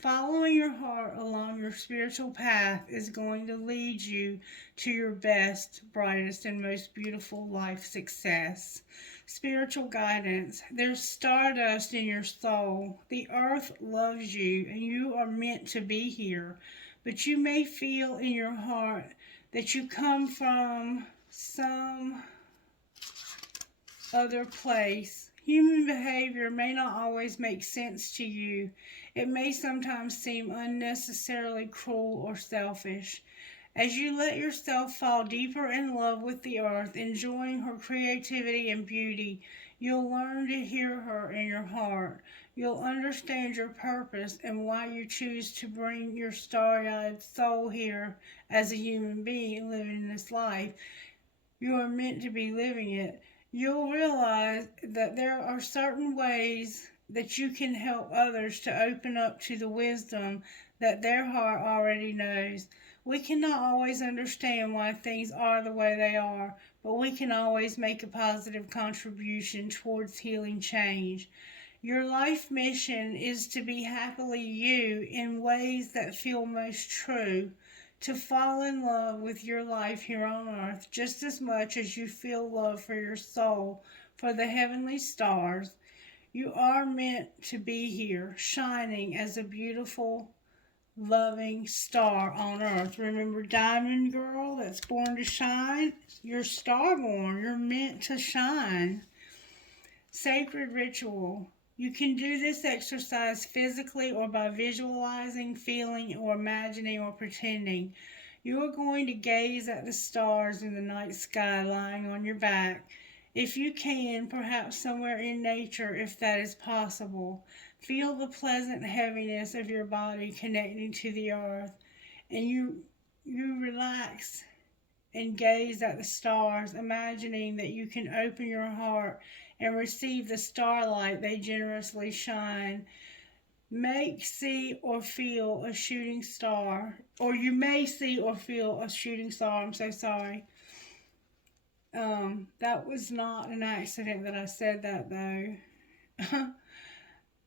Following your heart along your spiritual path is going to lead you to your best, brightest, and most beautiful life success. Spiritual guidance. There's stardust in your soul. The earth loves you, and you are meant to be here. But you may feel in your heart that you come from some other place. Human behavior may not always make sense to you. It may sometimes seem unnecessarily cruel or selfish. As you let yourself fall deeper in love with the earth, enjoying her creativity and beauty, you'll learn to hear her in your heart. You'll understand your purpose and why you choose to bring your starry-eyed soul here as a human being living this life. You are meant to be living it. You'll realize that there are certain ways that you can help others to open up to the wisdom that their heart already knows. We cannot always understand why things are the way they are, but we can always make a positive contribution towards healing change. Your life mission is to be happily you in ways that feel most true, to fall in love with your life here on earth just as much as you feel love for your soul, for the heavenly stars. You are meant to be here, shining as a beautiful, loving star on earth. Remember, Diamond Girl, that's born to shine? You're starborn. You're meant to shine. Sacred ritual. You can do this exercise physically or by visualizing, feeling, or imagining or pretending. You are going to gaze at the stars in the night sky lying on your back. If you can, perhaps somewhere in nature, if that is possible. Feel the pleasant heaviness of your body connecting to the earth, and you relax and gaze at the stars, imagining that you can open your heart and receive the starlight they generously shine. Make, see, or feel a shooting star, or you may see or feel a shooting star. I'm so sorry. That was not an accident that I said that, though.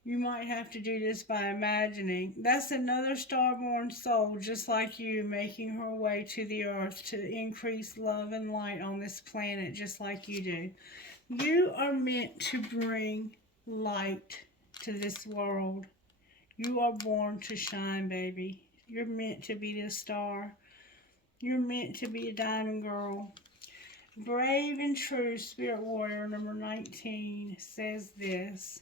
You might have to do this by imagining. That's another starborn soul just like you, making her way to the earth to increase love and light on this planet just like you do. You are meant to bring light to this world. You are born to shine, baby. You're meant to be the star. You're meant to be a diamond girl. Brave and true spirit warrior number 19 says this.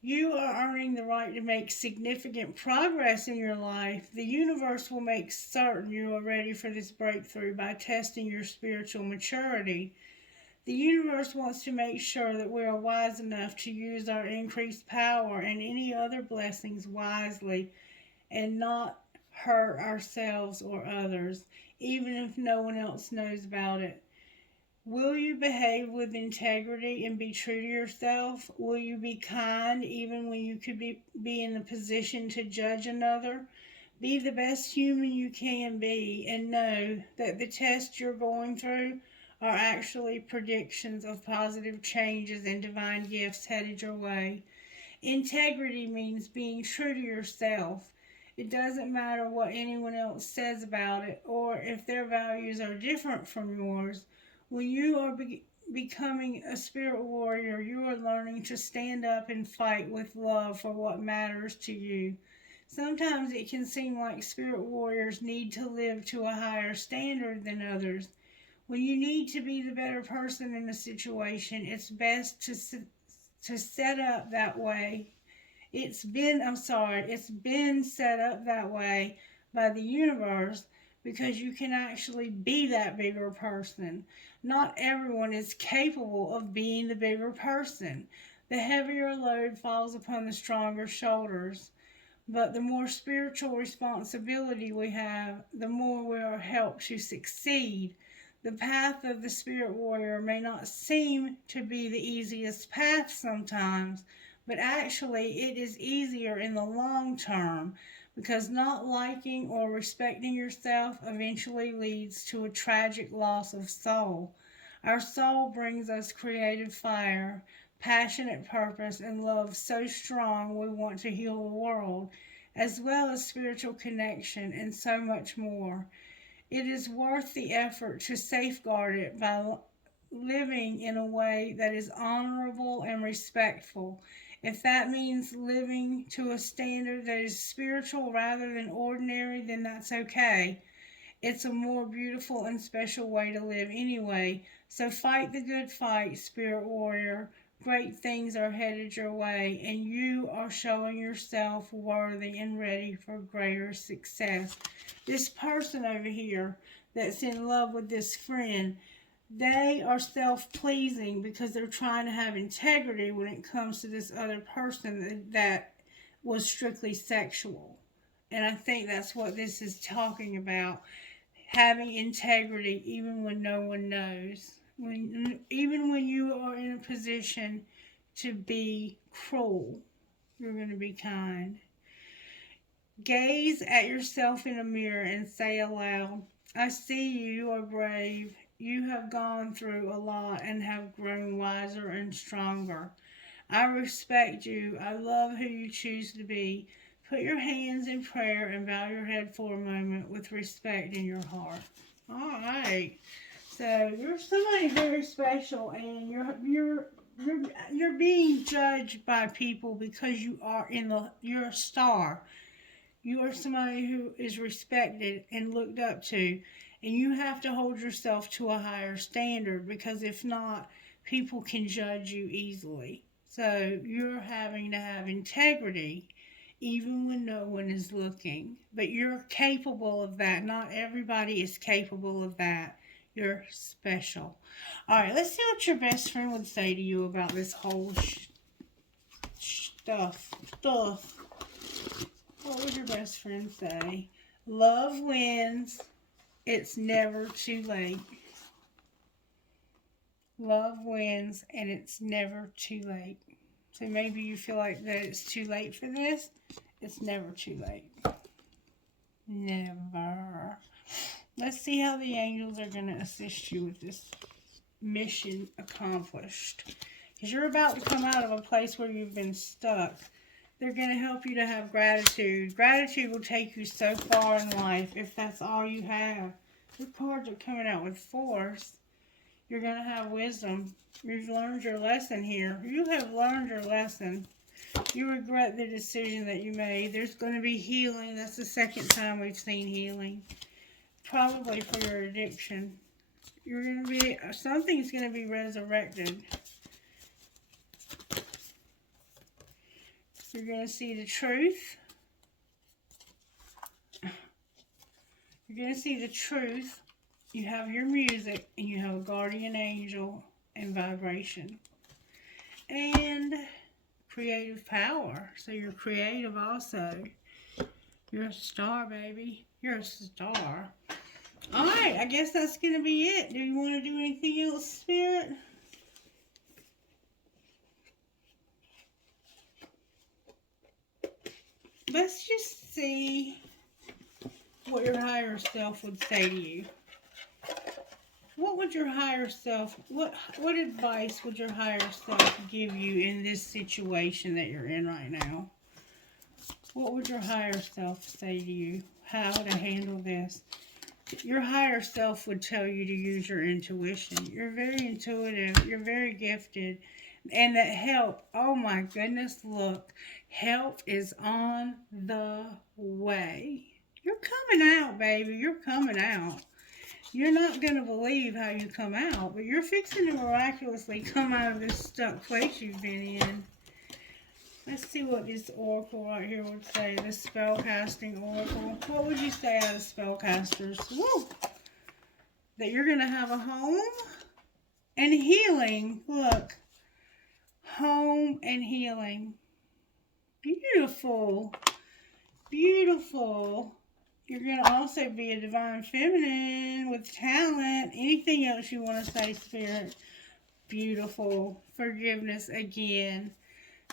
You are earning the right to make significant progress in your life. The universe will make certain you are ready for this breakthrough by testing your spiritual maturity. The universe wants to make sure that we are wise enough to use our increased power and any other blessings wisely and not hurt ourselves or others, even if no one else knows about it. Will you behave with integrity and be true to yourself? Will you be kind even when you could be in the position to judge another? Be the best human you can be and know that the tests you're going through are actually predictions of positive changes and divine gifts headed your way. Integrity means being true to yourself. It doesn't matter what anyone else says about it or if their values are different from yours. When you are becoming a spirit warrior, you are learning to stand up and fight with love for what matters to you. Sometimes it can seem like spirit warriors need to live to a higher standard than others. When you need to be the better person in a situation, it's best to set up that way. It's been set up that way by the universe because you can actually be that bigger person. Not everyone is capable of being the bigger person. The heavier load falls upon the stronger shoulders. But the more spiritual responsibility we have, the more we are helped to succeed. The path of the spirit warrior may not seem to be the easiest path sometimes, but actually it is easier in the long term because not liking or respecting yourself eventually leads to a tragic loss of soul. Our soul brings us creative fire, passionate purpose, and love so strong we want to heal the world, as well as spiritual connection and so much more. It is worth the effort to safeguard it by living in a way that is honorable and respectful. If that means living to a standard that is spiritual rather than ordinary, then that's okay. It's a more beautiful and special way to live anyway. So fight the good fight, spirit warrior. Great things are headed your way, and you are showing yourself worthy and ready for greater success. This person over here that's in love with this friend, they are self-pleasing because they're trying to have integrity when it comes to this other person that was strictly sexual. And I think that's what this is talking about. Having integrity even when no one knows. Even when you are in a position to be cruel, you're going to be kind. Gaze at yourself in a mirror and say aloud, I see you, you are brave. You have gone through a lot and have grown wiser and stronger. I respect you. I love who you choose to be. Put your hands in prayer and bow your head for a moment with respect in your heart. All right. So you're somebody very special, and you're being judged by people because you're a star. You are somebody who is respected and looked up to, and you have to hold yourself to a higher standard because if not, people can judge you easily. So you're having to have integrity even when no one is looking. But you're capable of that. Not everybody is capable of that. You're special. All right, let's see what your best friend would say to you about this whole stuff. What would your best friend say? Love wins. It's never too late. Love wins, and it's never too late. So maybe you feel like that it's too late for this. It's never too late. Never. Let's see how the angels are going to assist you with this mission accomplished. Because you're about to come out of a place where you've been stuck. They're going to help you to have gratitude. Gratitude will take you so far in life if that's all you have. Your cards are coming out with force. You're going to have wisdom. You've learned your lesson here. You have learned your lesson. You regret the decision that you made. There's going to be healing. That's the second time we've seen healing. Probably for your addiction. Something's going to be resurrected. You're going to see the truth. You're going to see the truth. You have your music, and you have a guardian angel and vibration. And creative power. So you're creative also. You're a star, baby. You're a star. Alright, I guess that's going to be it. Do you want to do anything else, Spirit? Let's just see what your higher self would say to you. What would your higher self, what advice would your higher self give you in this situation that you're in right now? What would your higher self say to you? How to handle this? Your higher self would tell you to use your intuition. You're very intuitive. You're very gifted. And that help, oh my goodness, look. Help is on the way. You're coming out, baby. You're coming out. You're not going to believe how you come out, but you're fixing to miraculously come out of this stuck place you've been in. Let's see what this oracle right here would say. This spellcasting oracle. What would you say out of spellcasters? Woo! That you're going to have a home and healing. Look. Home and healing. Beautiful. Beautiful. You're going to also be a divine feminine with talent. Anything else you want to say, Spirit? Beautiful. Forgiveness again.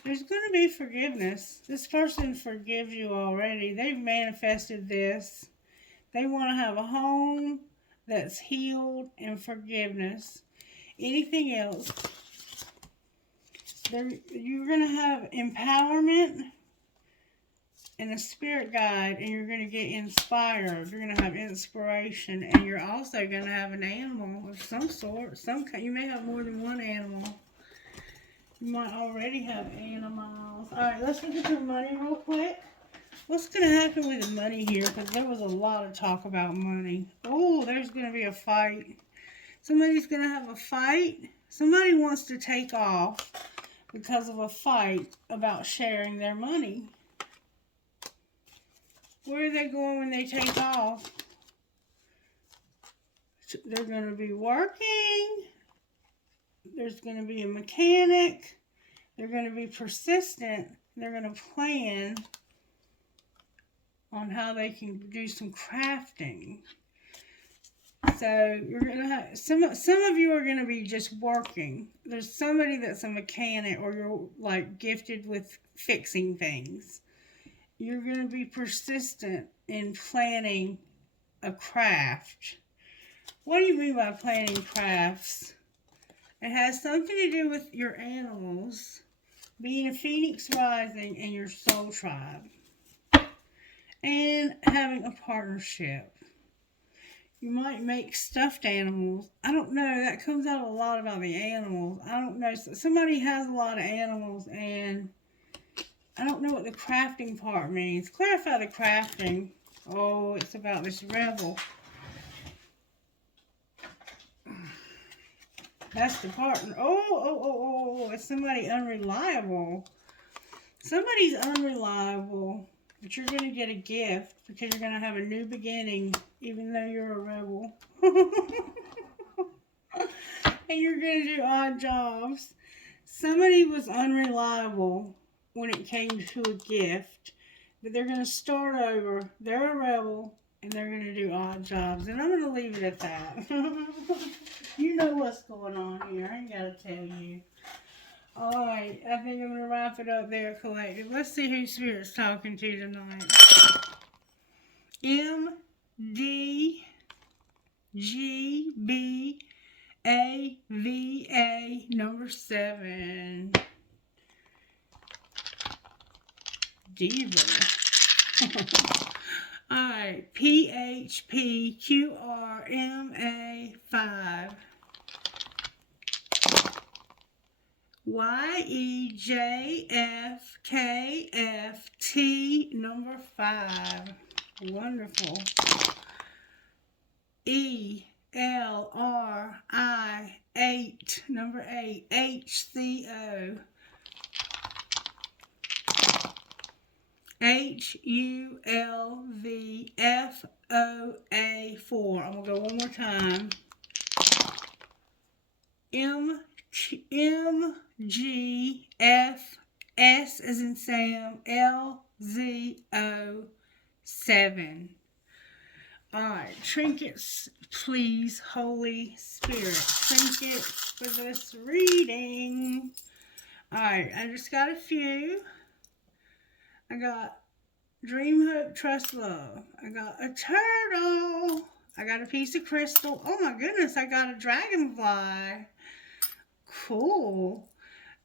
There's going to be forgiveness. This person forgives you already. They've manifested this. They want to have a home that's healed and forgiveness. Anything else? You're going to have empowerment and a spirit guide, and you're going to get inspired. You're going to have inspiration, and you're also going to have an animal of some sort. You may have more than one animal. You might already have animals. Alright, let's look at your money real quick. What's going to happen with the money here? Because there was a lot of talk about money. Oh, there's going to be a fight. Somebody's going to have a fight. Somebody wants to take off because of a fight about sharing their money. Where are they going when they take off? They're going to be working. There's going to be a mechanic. They're going to be persistent. They're going to plan on how they can do some crafting. So you're going to have some of you are going to be just working. There's somebody that's a mechanic, or you're like gifted with fixing things. you're going to be persistent in planning a craft. What do you mean by planning crafts? It has something to do with your animals, being a phoenix rising in your soul tribe, and having a partnership. You might make stuffed animals. I don't know. That comes out a lot about the animals. I don't know. Somebody has a lot of animals, and I don't know what the crafting part means. Clarify the crafting. Oh, it's about this rebel. That's the partner. Oh, it's somebody unreliable. Somebody's unreliable, but you're going to get a gift because you're going to have a new beginning, even though you're a rebel. And you're going to do odd jobs. Somebody was unreliable when it came to a gift, but they're going to start over. They're a rebel, and they're going to do odd jobs. And I'm going to leave it at that. You know what's going on here. I ain't got to tell you. Alright, I think I'm going to wrap it up there, collective. Let's see who Spirit's talking to tonight. MDGBAVA number 7. Diva. Alright, PHPQRMA 5. YEJFKFT number 5. Wonderful. ELRI 8 number 8. HCO. HULVFOA 4. I'm going to go one more time. MGF S as in Sam LZO 7. Alright, trinkets, please, Holy Spirit. Trinkets for this reading. Alright, I just got a few. I got Dream, Hope, Trust, Love. I got a turtle. I got a piece of crystal. Oh my goodness, I got a dragonfly. Cool.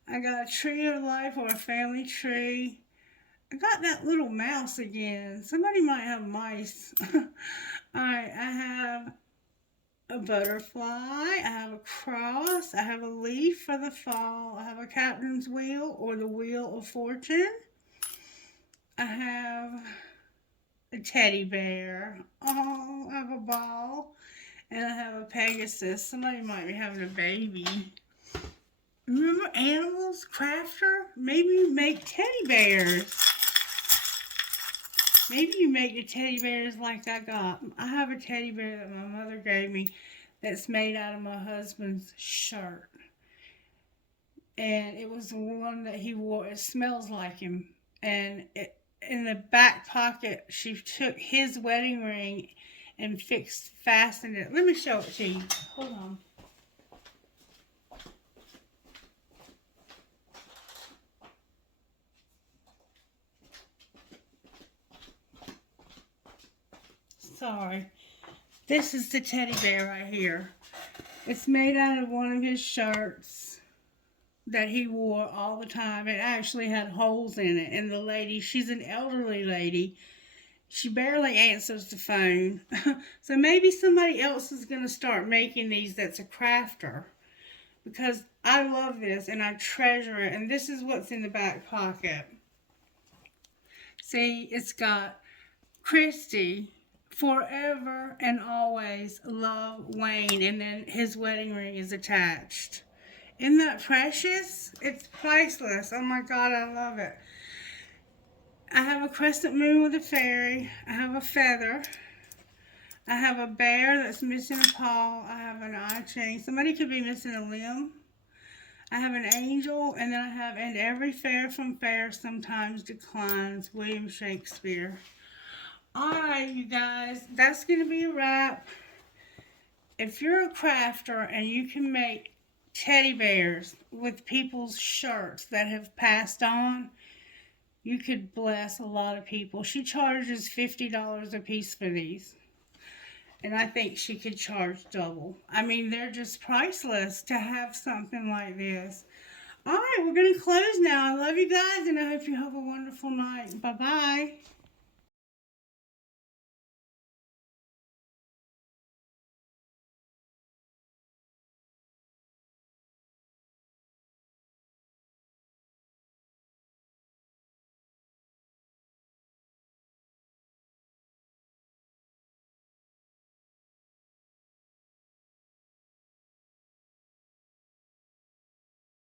I got a tree of life or a family tree. I got that little mouse again. Somebody might have mice. Alright, I have a butterfly. I have a cross. I have a leaf for the fall. I have a captain's wheel or the wheel of fortune. I have a teddy bear. Oh, I have a ball. And I have a Pegasus. Somebody might be having a baby. Remember animals, crafter? Maybe you make teddy bears. Maybe you make the teddy bears like I got. I have a teddy bear that my mother gave me that's made out of my husband's shirt. And it was the one that he wore. It smells like him. And in the back pocket, she took his wedding ring and fastened it. Let me show it to you. Hold on. Sorry. This is the teddy bear right here. It's made out of one of his shirts that he wore all the time. It actually had holes in it. And the lady, she's an elderly lady. She barely answers the phone. So maybe somebody else is going to start making these that's a crafter. Because I love this and I treasure it. And this is what's in the back pocket. See, it's got Christy, forever and always love Wayne. And then his wedding ring is attached. Isn't that precious? It's priceless. Oh my God, I love it. I have a crescent moon with a fairy. I have a feather. I have a bear that's missing a paw. I have an eye chain. Somebody could be missing a limb. I have an angel. And then I have, and every fair from fair sometimes declines. William Shakespeare. Alright, you guys. That's going to be a wrap. If you're a crafter and you can make teddy bears with people's shirts that have passed on, you could bless a lot of people. She charges $50 a piece for these. And I think she could charge double. I mean, they're just priceless to have something like this. All right, we're going to close now. I love you guys, and I hope you have a wonderful night. Bye-bye.